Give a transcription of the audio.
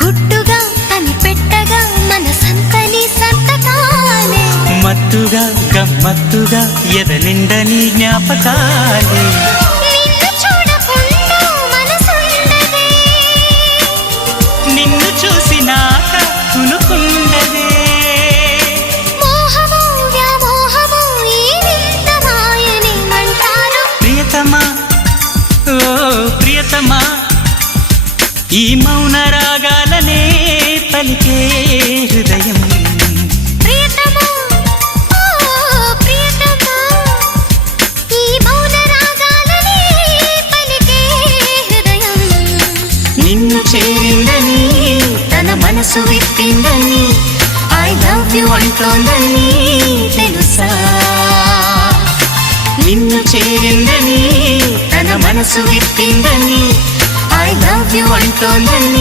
గుట్టుగా కనిపెట్టగా మనసంతని సంతకాలే మత్తుగా గమ్మత్తుగా ఎదనిండని జ్ఞాపకాలే నిన్ను చూడకుండా మనసుండదే నిన్ను చూసినాక కునుకుండదే మోహమో వ్యామోహమో ఈ వింత మాయనేమంటారు ప్రియతమా ఓ ప్రియతమా ఈ మౌన రాగాలనే పలికే హృదయం ప్రియతమా ఓ ప్రియతమా ఈ మౌన రాగాలనే పలికే హృదయం నిన్ను చేరిందని తన మనసు విప్పిందని ఐ లవ్ యు అంటోందని తెలుసా నిన్ను చేరిందని తన మనసు విప్పిందని ఐ లవ్ యు అంటోందని